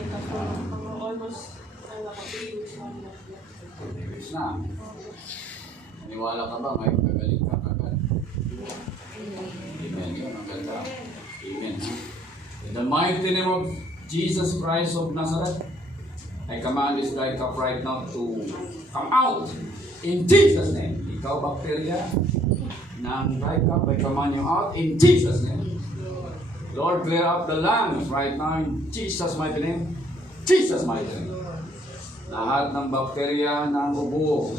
nag-diet ako. Almost, 3 weeks na. 3 weeks na. Naniwala ka ba? Ngayon kagaling ka kagad. Amen. Yun, ang ganda. Amen. In the mighty name of Jesus Christ of Nazareth, I command this dry cup right now to come out. In Jesus' name. Ikaw, bacteria, ng dry cup, I command you out. In Jesus' name. Lord, clear up the lungs right now in Jesus' mighty name. Jesus' mighty name. Lahat ng bacteria ng ubo,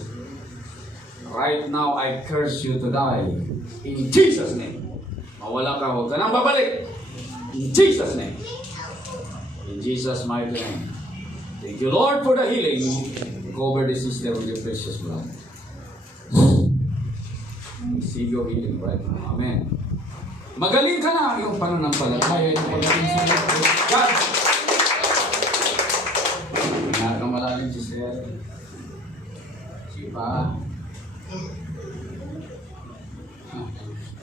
right now I curse you to die. In Jesus' name. Mawala ka, huwag ka nang babalik. In Jesus' name. In Jesus' mighty name. Thank you, Lord, for the healing. Cover the sister with your precious blood. Receive your healing right now. Amen. Magaling ka na yung pananampalataya. Ito magaling sa God. Nakamalalim si Sir. Sipa.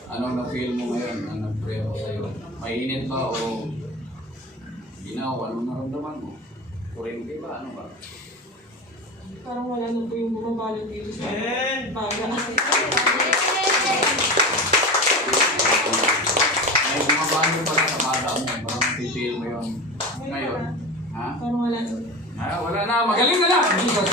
Anong na-feel mo ngayon? Ang nag-pray ako sa'yo? Mainit ba o ginaw? Anong naramdaman mo? Kurente ba? Ano ba? Parang wala na po yung bumabalot dito sa baga. May bumabalot pala sa baga mo. Parang pipil mo yun. Ngayon. Ha? Parang wala na. Wala na. Magaling ka na! Jesus!